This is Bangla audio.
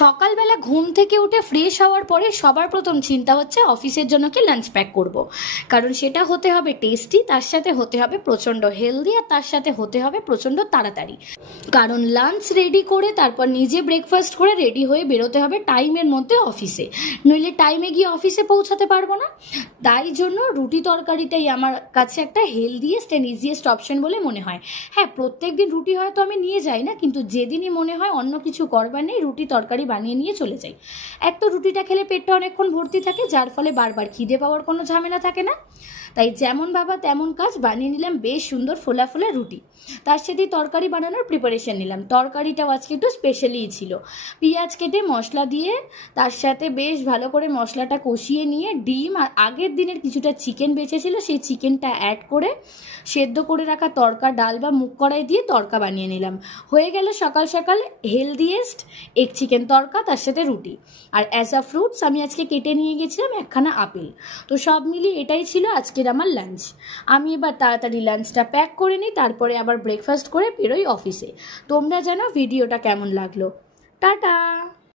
সকালবেলা ঘুম থেকে উঠে ফ্রেশ হওয়ার পরে সবার প্রথম চিন্তা হচ্ছে অফিসের জন্য কি লাঞ্চ প্যাক করব। কারণ সেটা হতে হবে টেস্টি, তার সাথে হতে হবে প্রচণ্ড হেলদি, আর তার সাথে হতে হবে প্রচণ্ড তাড়াতাড়ি। কারণ লাঞ্চ রেডি করে তারপর নিজে ব্রেকফাস্ট করে রেডি হয়ে বেরোতে হবে টাইমের মধ্যে অফিসে, নইলে টাইমে গিয়ে অফিসে পৌঁছাতে পারবো না। তাই জন্য রুটি তরকারিটাই আমার কাছে একটা হেলদিয়েস্ট অ্যান্ড ইজিয়েস্ট অপশন বলে মনে হয়। হ্যাঁ, প্রত্যেক দিন রুটি হয়তো আমি নিয়ে যাই না, কিন্তু যেদিনই মনে হয় অন্য কিছু করবার নেই, রুটি তরকারি বানিয়ে নিয়ে চলে যাই। এক তো রুটিটা খেলে পেটটা অনেকক্ষণ ভর্তি থাকে, যার ফলে বারবার খিদে পাওয়ার কোনো ঝামেলা থাকে না। তাই যেমন ভাবা তেমন কাজ, বানিয়ে নিলাম বেশ সুন্দর ফোলা ফোলা রুটি। তার সাথে তরকারি বানানোর প্রিপারেশন নিলাম। তরকারিটাও আজকে একটু স্পেশালিই ছিল। পেঁয়াজ কেটে মশলা দিয়ে তার সাথে বেশ ভালো করে মশলাটা কষিয়ে নিয়ে ডিম আর আগের দিনের কিছুটা চিকেন বেঁচেছিল সেই চিকেনটা অ্যাড করে সেদ্ধ করে রাখা তড়কা ডাল বা মুগ কড়াই দিয়ে তড়কা বানিয়ে নিলাম। হয়ে গেল সকাল সকাল হেলদিয়েস্ট এগ চিকেন তড়কা, তার সাথে রুটি। আর অ্যাজ আ ফ্রুটস আমি আজকে কেটে নিয়ে গেছিলাম একখানা আপেল। তো সব মিলিয়ে এটাই ছিল আজকের আমার লাঞ্চ। আমি এবার তাড়াতাড়ি লাঞ্চটা প্যাক করে নিই, তারপরে আবার ব্রেকফাস্ট করে বেরোই অফিসে। তোমরা জানো ভিডিওটা কেমন লাগলো। টাটা।